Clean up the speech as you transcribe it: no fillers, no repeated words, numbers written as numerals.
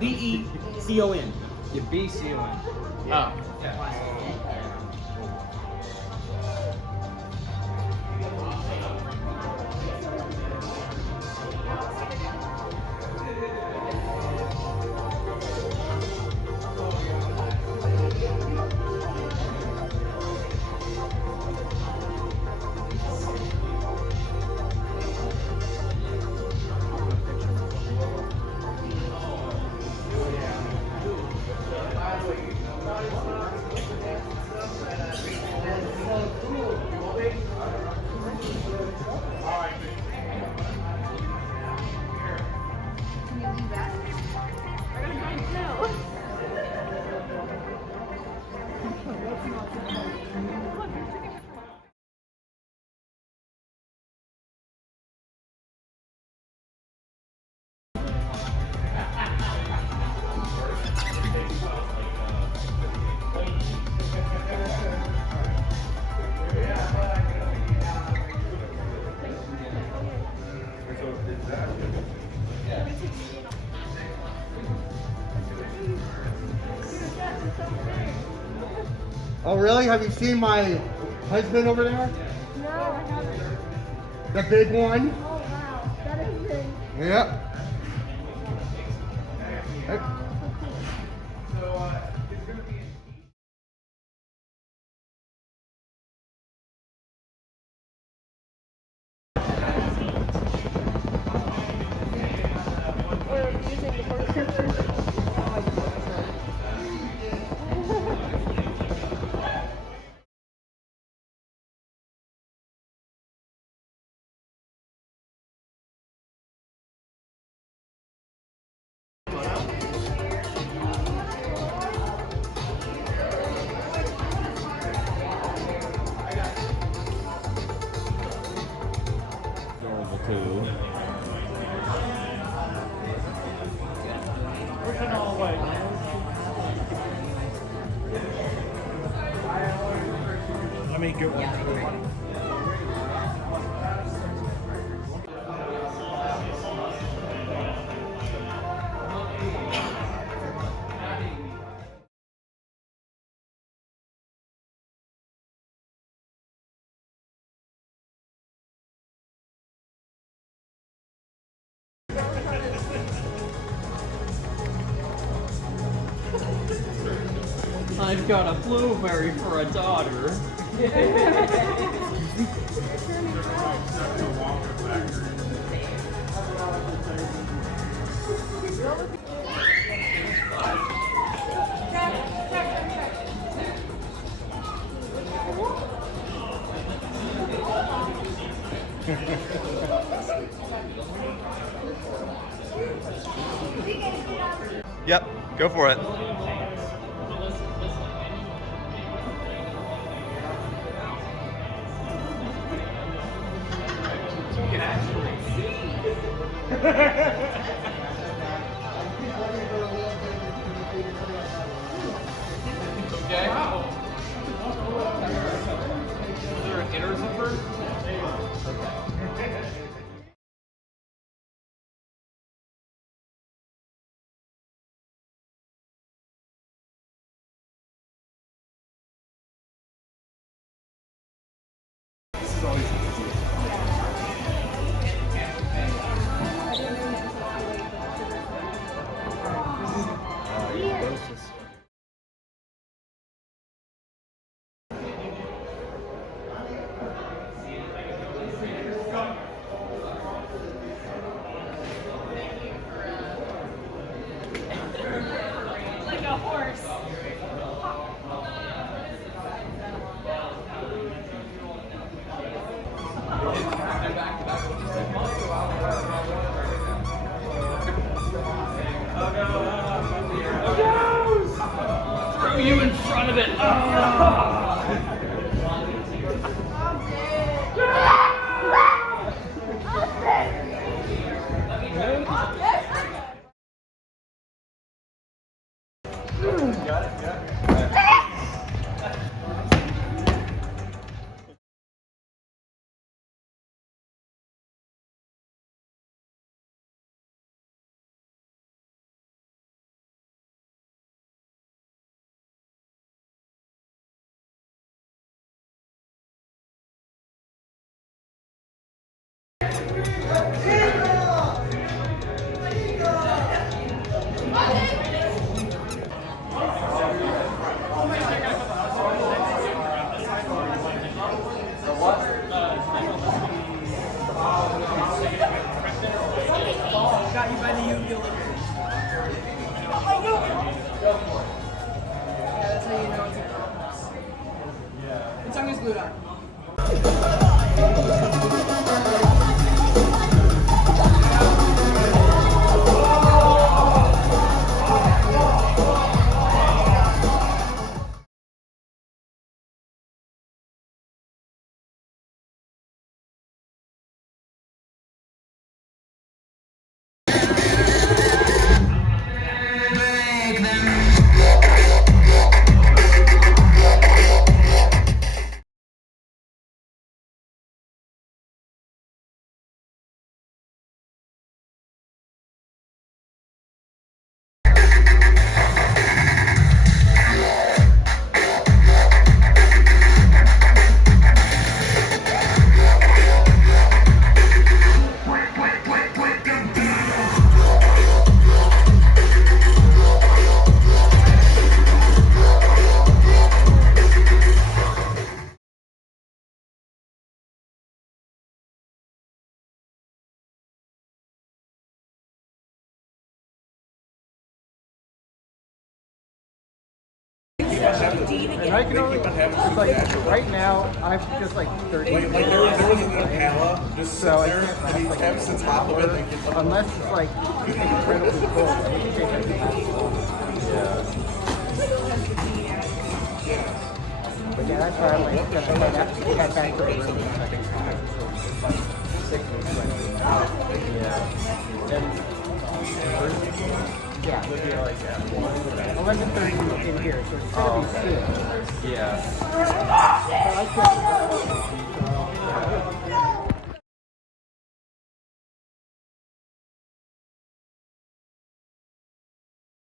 B-E-C-O-N. Yeah, B-C-O-N. Yeah. Oh really? Have you seen my husband over there? No, I haven't. The big one? Oh wow, that is big. Yep. Or using the prescription. Adorable too. Pushing all the way. Let me get one. I've got a blueberry for a daughter. Yep, go for it. Okay. Is there an inner zipper? glued on. And I can only, it's like, right now, I've just like 30 Like there was an Impala just so I sitting there, can't and he like kept to top of it and get unless it's like incredibly cold. I need to take that to But yeah, that's why I'm like gonna head back to the room in a second. Yeah. And yeah, it'll be like 11:30 in here, so it's gonna be soon. Yeah. But I can't.